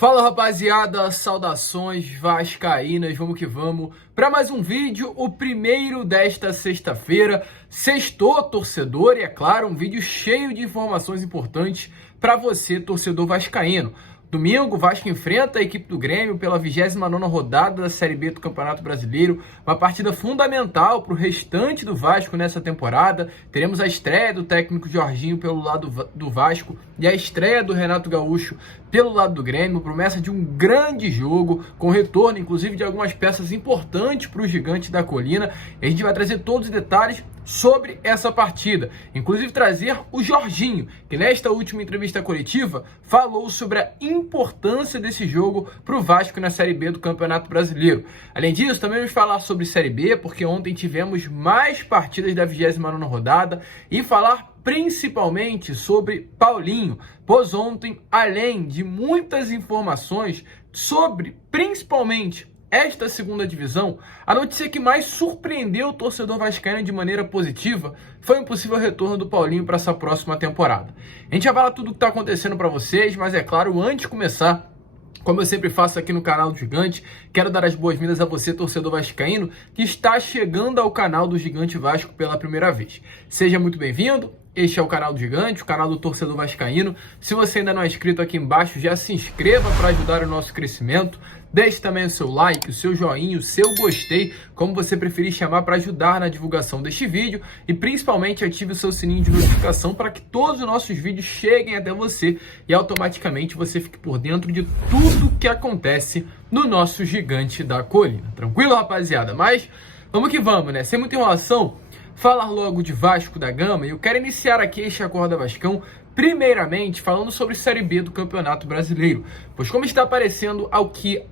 Fala rapaziada, saudações vascaínas, vamos que vamos para mais um vídeo, o primeiro desta sexta-feira. Sextou, torcedor, e é claro, um vídeo cheio de informações importantes para você, torcedor vascaíno. Domingo, o Vasco enfrenta a equipe do Grêmio pela 29ª rodada da Série B do Campeonato Brasileiro, uma partida fundamental para o restante do Vasco nessa temporada. Teremos a estreia do técnico Jorginho pelo lado do Vasco e a estreia do Renato Gaúcho pelo lado do Grêmio, promessa de um grande jogo, com retorno inclusive de algumas peças importantes para o Gigante da Colina. E a gente vai trazer todos os detalhes sobre essa partida, inclusive trazer o Jorginho, que nesta última entrevista coletiva falou sobre a importância desse jogo para o Vasco na Série B do Campeonato Brasileiro. Além disso, também vamos falar sobre Série B, porque ontem tivemos mais partidas da 29ª rodada, e falar principalmente sobre Paulinho, pois ontem, além de muitas informações sobre principalmente esta segunda divisão, a notícia que mais surpreendeu o torcedor vascaíno de maneira positiva foi o possível retorno do Paulinho para essa próxima temporada. A gente já fala tudo o que está acontecendo para vocês, mas é claro, antes de começar, como eu sempre faço aqui no canal do Gigante, quero dar as boas-vindas a você, torcedor vascaíno, que está chegando ao canal do Gigante Vasco pela primeira vez. Seja muito bem-vindo. Este é o canal do Gigante, o canal do torcedor vascaíno. Se você ainda não é inscrito, aqui embaixo já se inscreva para ajudar o nosso crescimento. Deixe também o seu like, o seu joinha, o seu gostei, como você preferir chamar, para ajudar na divulgação deste vídeo. E principalmente ative o seu sininho de notificação para que todos os nossos vídeos cheguem até você e automaticamente você fique por dentro de tudo que acontece no nosso Gigante da Colina. Tranquilo, rapaziada? Mas vamos que vamos, né? Sem muita enrolação, falar logo de Vasco da Gama, e eu quero iniciar aqui este Acorda Vascão primeiramente falando sobre Série B do Campeonato Brasileiro, pois como está aparecendo aqui,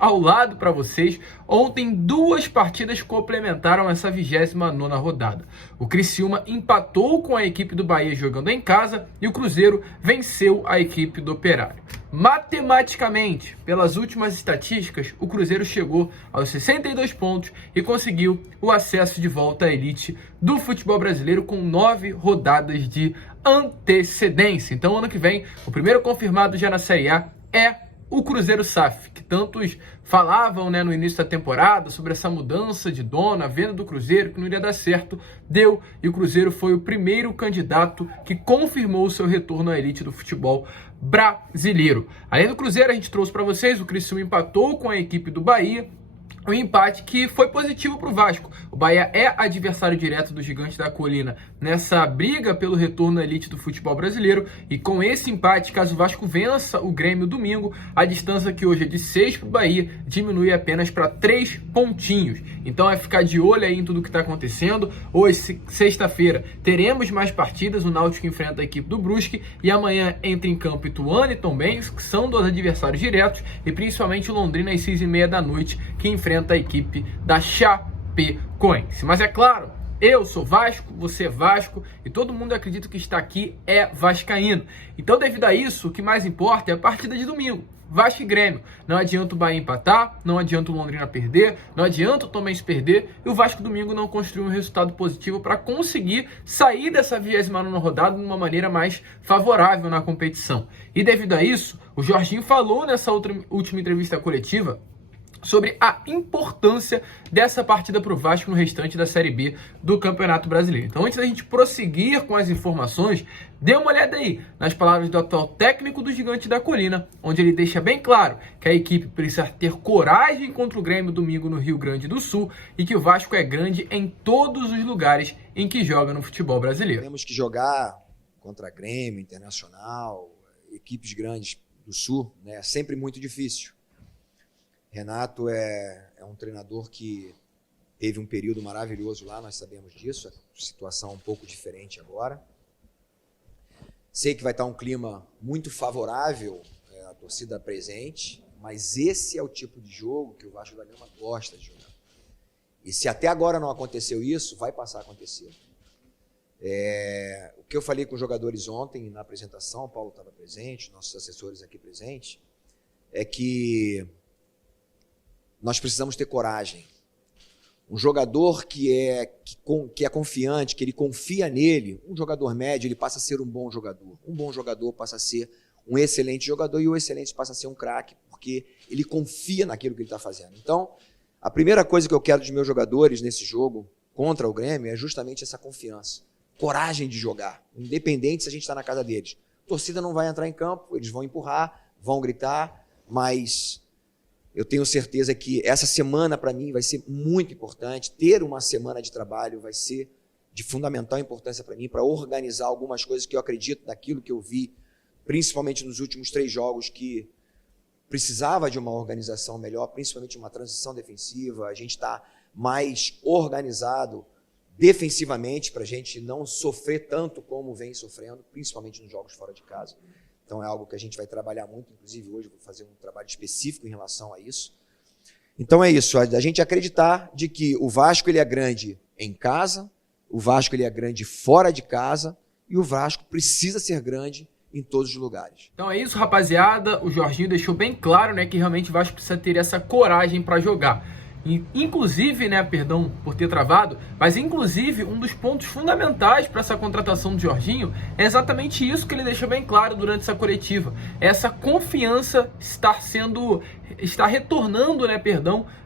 ao lado para vocês, ontem duas partidas complementaram essa 29ª rodada. O Criciúma empatou com a equipe do Bahia jogando em casa e o Cruzeiro venceu a equipe do Operário. Matematicamente, pelas últimas estatísticas, o Cruzeiro chegou aos 62 pontos e conseguiu o acesso de volta à elite do futebol brasileiro com 9 rodadas de antecedência. Então, ano que vem, o primeiro confirmado já na Série A é o Cruzeiro SAF, que tantos falavam, né, no início da temporada sobre essa mudança de dono, a venda do Cruzeiro, que não iria dar certo. Deu, e o Cruzeiro foi o primeiro candidato que confirmou o seu retorno à elite do futebol brasileiro. Além do Cruzeiro, a gente trouxe para vocês, o Criciúma empatou com a equipe do Bahia, um empate que foi positivo para o Vasco. O Bahia é adversário direto do Gigante da Colina nessa briga pelo retorno à elite do futebol brasileiro, e com esse empate, caso o Vasco vença o Grêmio domingo, a distância que hoje é de 6 para o Bahia diminui apenas para 3 pontinhos. Então é ficar de olho aí em tudo que está acontecendo. Hoje, sexta-feira, teremos mais partidas. O Náutico enfrenta a equipe do Brusque, e amanhã entra em campo Ituano e Tombense, que são dos adversários diretos, e principalmente o Londrina às 6h30 da noite, que enfrenta a equipe da Chapecoense. Mas é claro, eu sou Vasco, você é Vasco, e todo mundo acredita que está aqui é vascaíno. Então, devido a isso, o que mais importa é a partida de domingo, Vasco e Grêmio. Não adianta o Bahia empatar, não adianta o Londrina perder, não adianta o Tombense perder, e o Vasco domingo não construir um resultado positivo para conseguir sair dessa 29ª rodada de uma maneira mais favorável na competição. E devido a isso, o Jorginho falou nessa última entrevista coletiva sobre a importância dessa partida para o Vasco no restante da Série B do Campeonato Brasileiro. Então, antes da gente prosseguir com as informações, dê uma olhada aí nas palavras do atual técnico do Gigante da Colina, onde ele deixa bem claro que a equipe precisa ter coragem contra o Grêmio domingo no Rio Grande do Sul, e que o Vasco é grande em todos os lugares em que joga no futebol brasileiro. Temos que jogar contra Grêmio, Internacional, equipes grandes do Sul, né? É sempre muito difícil. Renato é um treinador que teve um período maravilhoso lá, nós sabemos disso, a situação um pouco diferente agora. Sei que vai estar um clima muito favorável, a torcida presente, mas esse é o tipo de jogo que o Vasco da Gama gosta de jogar. E se até agora não aconteceu isso, vai passar a acontecer. O que eu falei com os jogadores ontem na apresentação, o Paulo estava presente, nossos assessores aqui presentes, é que nós precisamos ter coragem. Um jogador que é confiante, que ele confia nele, um jogador médio, ele passa a ser um bom jogador. Um bom jogador passa a ser um excelente jogador e o excelente passa a ser um craque, porque ele confia naquilo que ele está fazendo. Então, a primeira coisa que eu quero dos meus jogadores nesse jogo contra o Grêmio é justamente essa confiança, coragem de jogar, independente se a gente está na casa deles. A torcida não vai entrar em campo, eles vão empurrar, vão gritar, mas eu tenho certeza que essa semana para mim vai ser muito importante, ter uma semana de trabalho vai ser de fundamental importância para mim, para organizar algumas coisas que eu acredito daquilo que eu vi, principalmente nos últimos 3 jogos, que precisava de uma organização melhor, principalmente uma transição defensiva, a gente está mais organizado defensivamente para a gente não sofrer tanto como vem sofrendo, principalmente nos jogos fora de casa. Então é algo que a gente vai trabalhar muito, inclusive hoje eu vou fazer um trabalho específico em relação a isso. Então é isso, a gente acreditar de que o Vasco ele é grande em casa, o Vasco ele é grande fora de casa e o Vasco precisa ser grande em todos os lugares. Então é isso, rapaziada. O Jorginho deixou bem claro, né, que realmente o Vasco precisa ter essa coragem para jogar. Inclusive, né, perdão por ter travado, mas inclusive um dos pontos fundamentais para essa contratação do Jorginho é exatamente isso que ele deixou bem claro durante essa coletiva. Essa confiança está retornando, né,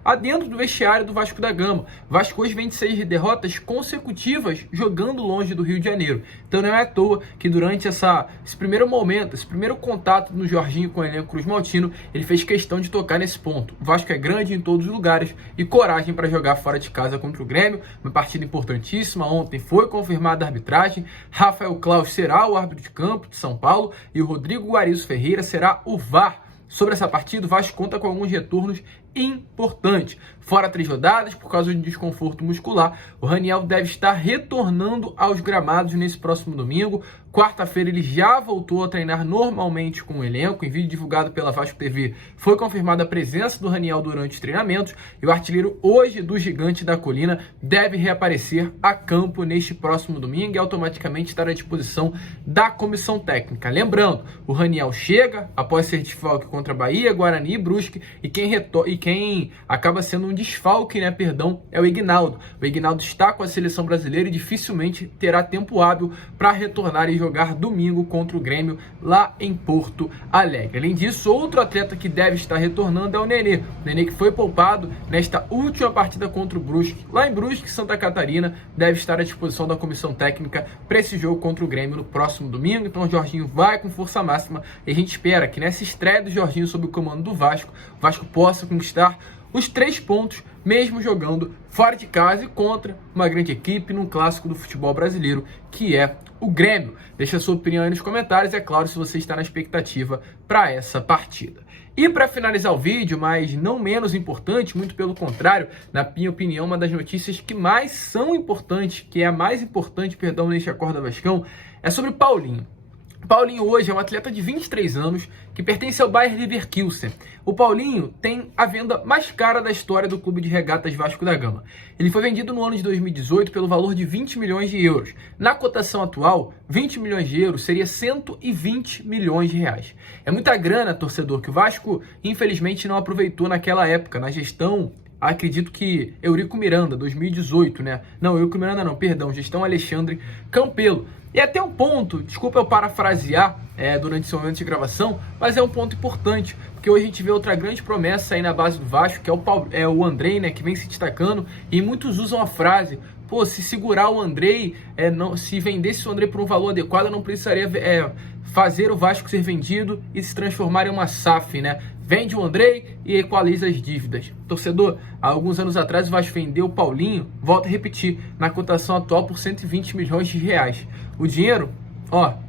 adentro do vestiário do Vasco da Gama. O Vasco hoje vem de 6 derrotas consecutivas jogando longe do Rio de Janeiro. Então não é à toa que durante esse primeiro momento, esse primeiro contato do Jorginho com o elenco cruzmaltino, ele fez questão de tocar nesse ponto. O Vasco é grande em todos os lugares e coragem para jogar fora de casa contra o Grêmio. Uma partida importantíssima. Ontem foi confirmada a arbitragem. Rafael Claus será o árbitro de campo de São Paulo e o Rodrigo Guarizo Ferreira será o VAR. Sobre essa partida, o Vasco conta com alguns retornos importantes. Fora 3 rodadas, por causa de desconforto muscular, o Raniel deve estar retornando aos gramados nesse próximo domingo. Quarta-feira ele já voltou a treinar normalmente com o elenco. Em vídeo divulgado pela Vasco TV, foi confirmada a presença do Raniel durante os treinamentos e o artilheiro hoje do Gigante da Colina deve reaparecer a campo neste próximo domingo e automaticamente estar à disposição da comissão técnica. Lembrando, o Raniel chega após ser desfalque contra Bahia, Guarani e Brusque e quem acaba sendo um desfalque, é o Ignaldo. O Ignaldo está com a seleção brasileira e dificilmente terá tempo hábil para retornar e jogar domingo contra o Grêmio lá em Porto Alegre. Além disso, outro atleta que deve estar retornando é o Nenê. O Nenê que foi poupado nesta última partida contra o Brusque, lá em Brusque, Santa Catarina, deve estar à disposição da comissão técnica para esse jogo contra o Grêmio no próximo domingo. Então o Jorginho vai com força máxima e a gente espera que nessa estreia do Jorginho sob o comando do Vasco, o Vasco possa conquistar os 3 pontos, mesmo jogando fora de casa e contra uma grande equipe num clássico do futebol brasileiro, que é o Grêmio. Deixa a sua opinião aí nos comentários, é claro, se você está na expectativa para essa partida. E para finalizar o vídeo, mas não menos importante, muito pelo contrário, na minha opinião, uma das notícias que mais são importantes, que é a mais importante, neste Acorda Vascão, é sobre Paulinho. Paulinho hoje é um atleta de 23 anos que pertence ao Bayer Leverkusen. O Paulinho tem a venda mais cara da história do Clube de Regatas Vasco da Gama. Ele foi vendido no ano de 2018 pelo valor de 20 milhões de euros. Na cotação atual, 20 milhões de euros seria 120 milhões de reais. É muita grana, torcedor, que o Vasco infelizmente não aproveitou naquela época, na gestão, acredito que Eurico Miranda, 2018, né? Não, Eurico Miranda não, perdão, gestão Alexandre Campelo. E até um ponto, desculpa eu parafrasear durante esse momento de gravação, mas é um ponto importante, porque hoje a gente vê outra grande promessa aí na base do Vasco, que é o Andrei, né, que vem se destacando, e muitos usam a frase, pô, se segurar o Andrei, se vendesse o Andrei por um valor adequado, não precisaria fazer o Vasco ser vendido e se transformar em uma SAF, né? Vende o Andrei e equaliza as dívidas. Torcedor, há alguns anos atrás o Vasco vendeu o Paulinho, volto a repetir, na cotação atual por 120 milhões de reais. O dinheiro,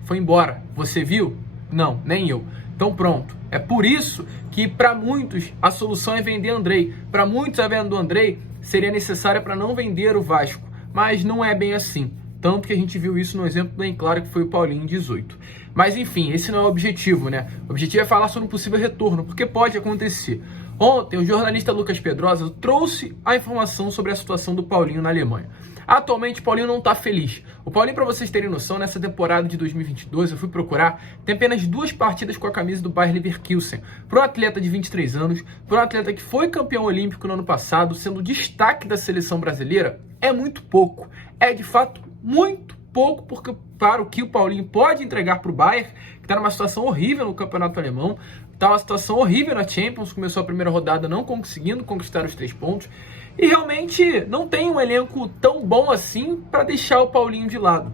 foi embora. Você viu? Não, nem eu. Então pronto. É por isso que para muitos a solução é vender Andrei. Para muitos a venda do Andrei seria necessária para não vender o Vasco. Mas não é bem assim. Tanto que a gente viu isso no exemplo bem claro que foi o Paulinho em 18. Mas enfim, esse não é o objetivo, né? O objetivo é falar sobre um possível retorno, porque pode acontecer. Ontem, o jornalista Lucas Pedrosa trouxe a informação sobre a situação do Paulinho na Alemanha. Atualmente, o Paulinho não está feliz. O Paulinho, para vocês terem noção, nessa temporada de 2022, eu fui procurar, tem apenas 2 partidas com a camisa do Bayer Leverkusen. Para um atleta de 23 anos, para um atleta que foi campeão olímpico no ano passado, sendo destaque da seleção brasileira, é muito pouco. É, de fato, muito pouco porque, para o que o Paulinho pode entregar para o Bayern, que está numa situação horrível no campeonato alemão, está uma situação horrível na Champions, começou a primeira rodada não conseguindo conquistar os 3 pontos, e realmente não tem um elenco tão bom assim para deixar o Paulinho de lado.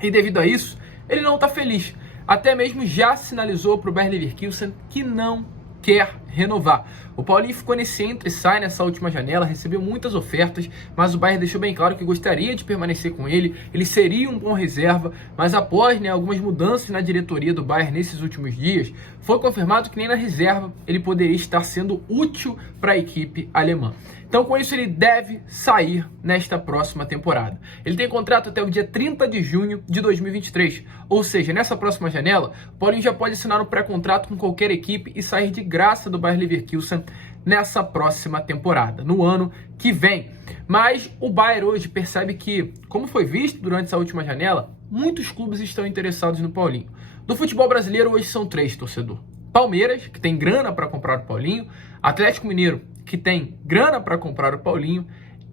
E devido a isso, ele não está feliz. Até mesmo já sinalizou para o Bayer Leverkusen que não quer renovar. O Paulinho ficou nesse entra e sai nessa última janela, recebeu muitas ofertas, mas o Bayern deixou bem claro que gostaria de permanecer com ele seria um bom reserva, mas após algumas mudanças na diretoria do Bayern nesses últimos dias, foi confirmado que nem na reserva ele poderia estar sendo útil para a equipe alemã. Então, com isso, ele deve sair nesta próxima temporada. Ele tem contrato até o dia 30 de junho de 2023. Ou seja, nessa próxima janela, o Paulinho já pode assinar um pré-contrato com qualquer equipe e sair de graça do Bayer Leverkusen nessa próxima temporada, no ano que vem. Mas o Bayern hoje percebe que, como foi visto durante essa última janela, muitos clubes estão interessados no Paulinho. Do futebol brasileiro, hoje são 3, torcedor. Palmeiras, que tem grana para comprar o Paulinho, Atlético Mineiro, que tem grana para comprar o Paulinho,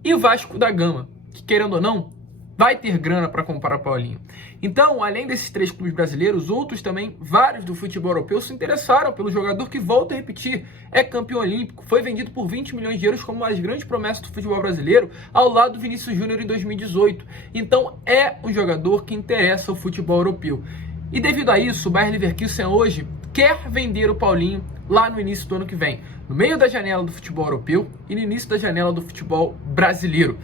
e o Vasco da Gama, que, querendo ou não, vai ter grana para comprar o Paulinho. Então, além desses 3 clubes brasileiros, outros também, vários do futebol europeu, se interessaram pelo jogador que, volta a repetir, é campeão olímpico, foi vendido por 20 milhões de euros como uma das grandes promessas do futebol brasileiro, ao lado do Vinícius Júnior em 2018. Então, é um jogador que interessa ao futebol europeu. E devido a isso, o Bayer Leverkusen hoje quer vender o Paulinho lá no início do ano que vem, no meio da janela do futebol europeu e no início da janela do futebol brasileiro.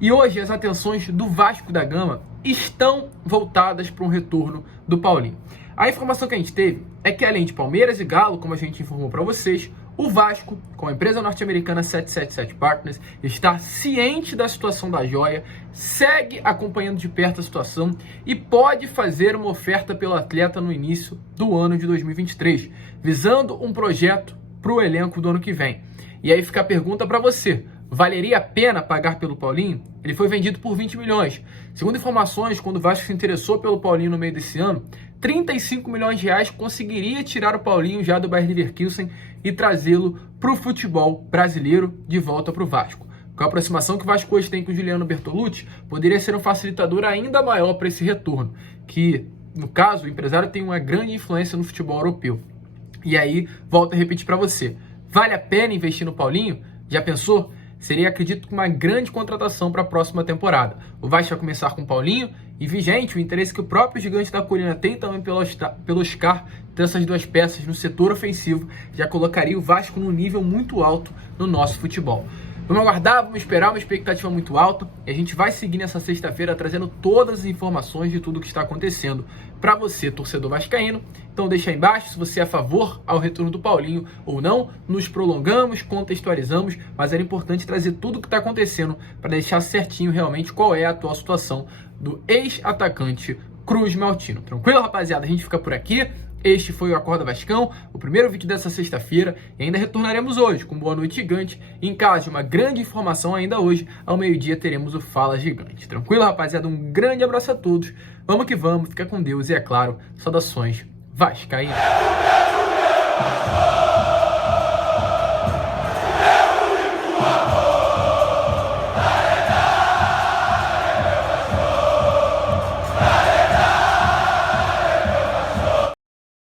E hoje as atenções do Vasco da Gama estão voltadas para um retorno do Paulinho. A informação que a gente teve é que, além de Palmeiras e Galo, como a gente informou para vocês, o Vasco, com a empresa norte-americana 777 Partners, está ciente da situação da joia, segue acompanhando de perto a situação e pode fazer uma oferta pelo atleta no início do ano de 2023, visando um projeto para o elenco do ano que vem. E aí fica a pergunta para você: valeria a pena pagar pelo Paulinho? Ele foi vendido por 20 milhões. Segundo informações, quando o Vasco se interessou pelo Paulinho no meio desse ano, 35 milhões de reais conseguiria tirar o Paulinho já do Bayer Leverkusen e trazê-lo para o futebol brasileiro de volta para o Vasco. Com a aproximação que o Vasco hoje tem com o Juliano Bertolucci, poderia ser um facilitador ainda maior para esse retorno, que, no caso, o empresário tem uma grande influência no futebol europeu. E aí, volto a repetir para você: vale a pena investir no Paulinho? Já pensou? Seria, acredito, uma grande contratação para a próxima temporada. O Vasco vai começar com o Paulinho e, vigente, o interesse que o próprio Gigante da Colina tem também pelo Oscar, dessas 2 peças no setor ofensivo, já colocaria o Vasco num nível muito alto no nosso futebol. Vamos aguardar, vamos esperar, uma expectativa muito alta, e a gente vai seguir nessa sexta-feira trazendo todas as informações de tudo o que está acontecendo para você, torcedor vascaíno. Então deixa aí embaixo se você é a favor ao retorno do Paulinho ou não. Nos prolongamos, contextualizamos, mas era importante trazer tudo o que está acontecendo para deixar certinho realmente qual é a atual situação do ex-atacante Cruz Maltino. Tranquilo, rapaziada? A gente fica por aqui. Este foi o Acorda Vascão, o primeiro vídeo dessa sexta-feira, e ainda retornaremos hoje com Boa Noite Gigante. Em caso de uma grande informação ainda hoje, ao meio-dia teremos o Fala Gigante. Tranquilo, rapaziada? Um grande abraço a todos. Vamos que vamos, fica com Deus e, é claro, saudações vascaínas.